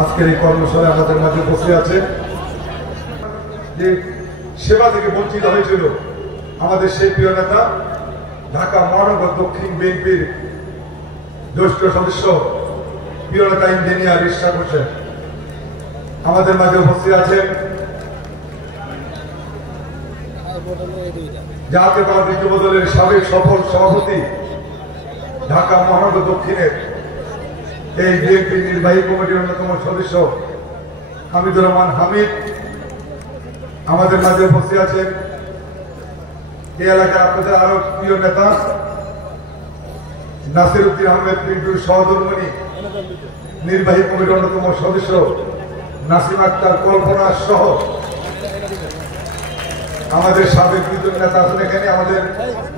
আজকের এই কর্মশালায় আমাদের মাঝে বসে আছে। যে সেবা থেকে বঞ্চিত হয়েছিল আমাদের সেই প্রিয় নেতা ঢাকা মহানগর দক্ষিণ বিএনপির জ্যেষ্ঠ সদস্য প্রিয় নেতা ইঞ্জিনিয়ার ইশরাক হোসেন আমাদের মাঝে উপস্থিত আছেন। জাতীয়তাবাদী যুবদলের সাবেক সফল সভাপতি ঢাকা মহানগর দক্ষিণের এই বিএনপি নির্বাহী কমিটির অন্যতম সদস্য হামিদুর রহমান হামিদ আমাদের মাঝে উপস্থিত আছেন। এই এলাকার আপনাদের আরো প্রিয় নেতা নাসিরউদ্দিন আহমেদ পিন্টুর সহধর্মিণী নির্বাহী কমিটির অন্যতম সদস্য নাসিম আক্তার কল্পনা সহ আমাদের সাবেক দুজন নেতা আছেন এখানে। আমাদের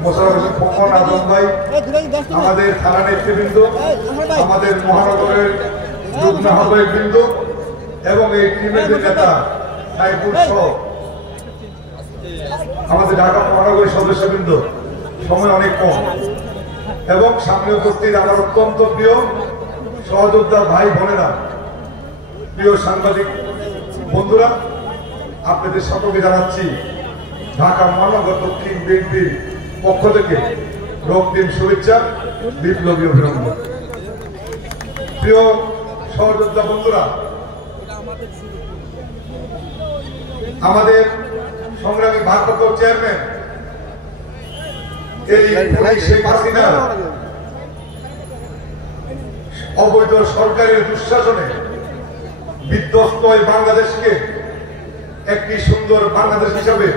মোশাররফ হোসেন খোকন, আজম ভাই, আমাদের থানা নেতৃবৃন্দ, আমাদের মহানগরের যুগ্ম আহ্বায়কবৃন্দ এবং এই টিমের নেতা সাইফুল সহ আমাদের ঢাকা মহানগরের সদস্যবৃন্দ। সময় অনেক কম এবং সামনে উপস্থিত আমার অত্যন্ত প্রিয় সহযোদ্ধা ভাই বোনেরা, প্রিয় সাংবাদিক বন্ধুরা, আপনাদের সকলকে জানাচ্ছি ঢাকা মহানগর দক্ষিণ বিএনপির পক্ষ থেকে রক্তিম শুভেচ্ছা, বিপ্লবী অভিনন্দন। প্রিয় সহযোদ্ধা বন্ধুরা, আমাদের সংগ্রামী ভারপ্রাপ্ত চেয়ারম্যান এই শেখ হাসিনা অবৈধ সরকারের দুঃশাসনে বিধ্বস্ত এই বাংলাদেশকে একটি সুন্দর বাংলাদেশ হিসাবে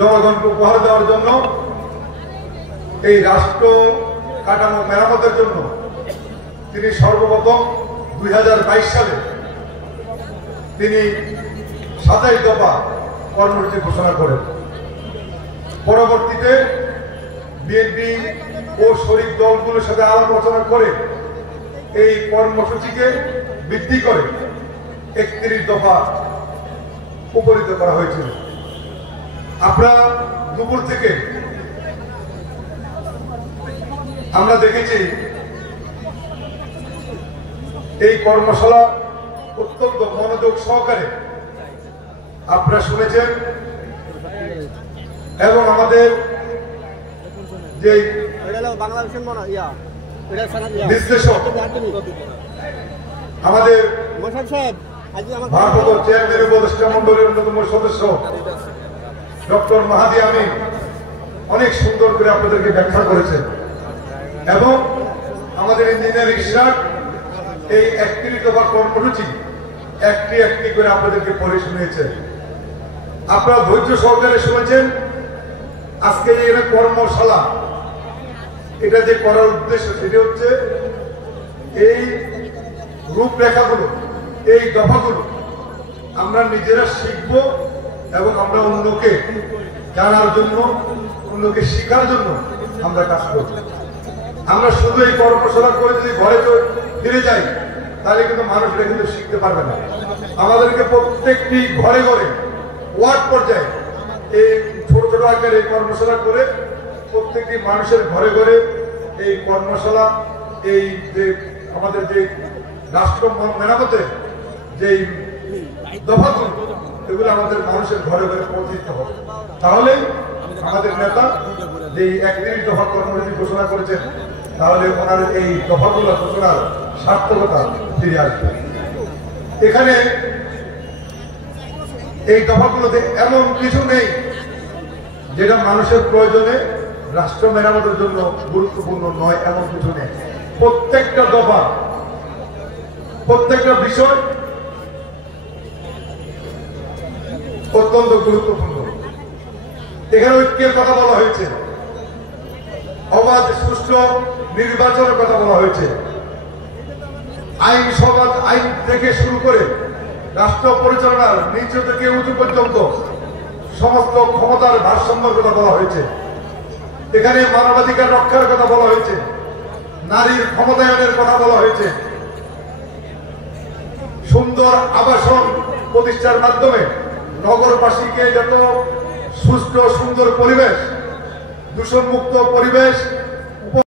জনগণকে উপহার দেওয়ার জন্য, এই রাষ্ট্র কাঠামো মেরামতের জন্য তিনি সর্বপ্রথম 2022 সালে তিনি 27 দফা কর্মসূচি ঘোষণা করেন। পরবর্তীতে বিএনপি ও শরিক দলগুলোর সাথে আলোচনা করে এই কর্মসূচিকে বৃদ্ধি করে 31 দফা উপনীত করা হয়েছিল। আপনারা দুপুর থেকে আমরা দেখেছি এই কর্মশালা অত্যন্ত মনোযোগ সহকারে আপনারা শুনেছেন এবং আমাদের যে বিশ্লেষক আমাদের ভারপ্রাপ্ত চেয়ারম্যান উপদেষ্টা মন্ডলীর অন্যতম সদস্য ডক্টর মাহাদি আমিন অনেক সুন্দর করে আপনাদেরকে ব্যাখ্যা করেছেন এবং আমাদের ইঞ্জিনিয়ার ইশরাক এই 31 দফা কর্মসূচি একটি করে আপনাদেরকে পড়ে শুনিয়েছেন। আপনারা ধৈর্য সহকারে শুনেছেন। আজকে এই কর্মশালা এটা যে করার উদ্দেশ্য সেটি হচ্ছে এই রূপরেখাগুলো, এই দফাগুলো আমরা নিজেরা শিখব এবং আমরা অন্যকে জানার জন্য, অন্যকে শেখার জন্য আমরা কাজ করব। আমরা শুধু এই কর্মশালা করে যদি ঘরে ফিরে যাই তাহলে কিন্তু মানুষরা কিন্তু শিখতে পারবে না। আমাদেরকে প্রত্যেকটি ঘরে ঘরে ওয়ার্ড পর্যায়ে এই ছোট ছোট আকারে এই কর্মশালা করে প্রত্যেকটি মানুষের ঘরে ঘরে এই কর্মশালা, এই যে আমাদের যে রাষ্ট্র মেরামতে যে দফাগুলো এগুলো আমাদের মানুষের ঘরে ঘরে পৌঁছে দিতে হবে। তাহলে আমাদের নেতা যে 31 দফা কর্মসূচি ঘোষণা করেছেন তাহলে ওনার এই দফাগুলো ঘোষণার সার্থকতা ফিরে আসবে। এখানে এই দফাগুলোতে এমন কিছু নেই যেটা মানুষের প্রয়োজনে রাষ্ট্র মেরামতের জন্য গুরুত্বপূর্ণ নয়, এমন কিছু নেই। প্রত্যেকটা দফা, প্রত্যেকটা বিষয় অত্যন্ত গুরুত্বপূর্ণ। এখানে ঐক্যের কথা বলা হয়েছে, অবাধ সুষ্ঠু নির্বাচনের কথা বলা হয়েছে, আইন সমাজ আইন থেকে শুরু করে রাষ্ট্র পরিচালনার নিচ থেকে উঁচু পর্যন্ত সমস্ত ক্ষমতার ভারসাম্যের কথা বলা হয়েছে। এখানে মানবাধিকার রক্ষার কথা বলা হয়েছে, নারীর ক্ষমতায়নের কথা বলা হয়েছে, সুন্দর আবাসন প্রতিষ্ঠার মাধ্যমে নগরবাসীকে যত সুস্থ সুন্দর পরিবেশ, দূষণমুক্ত পরিবেশ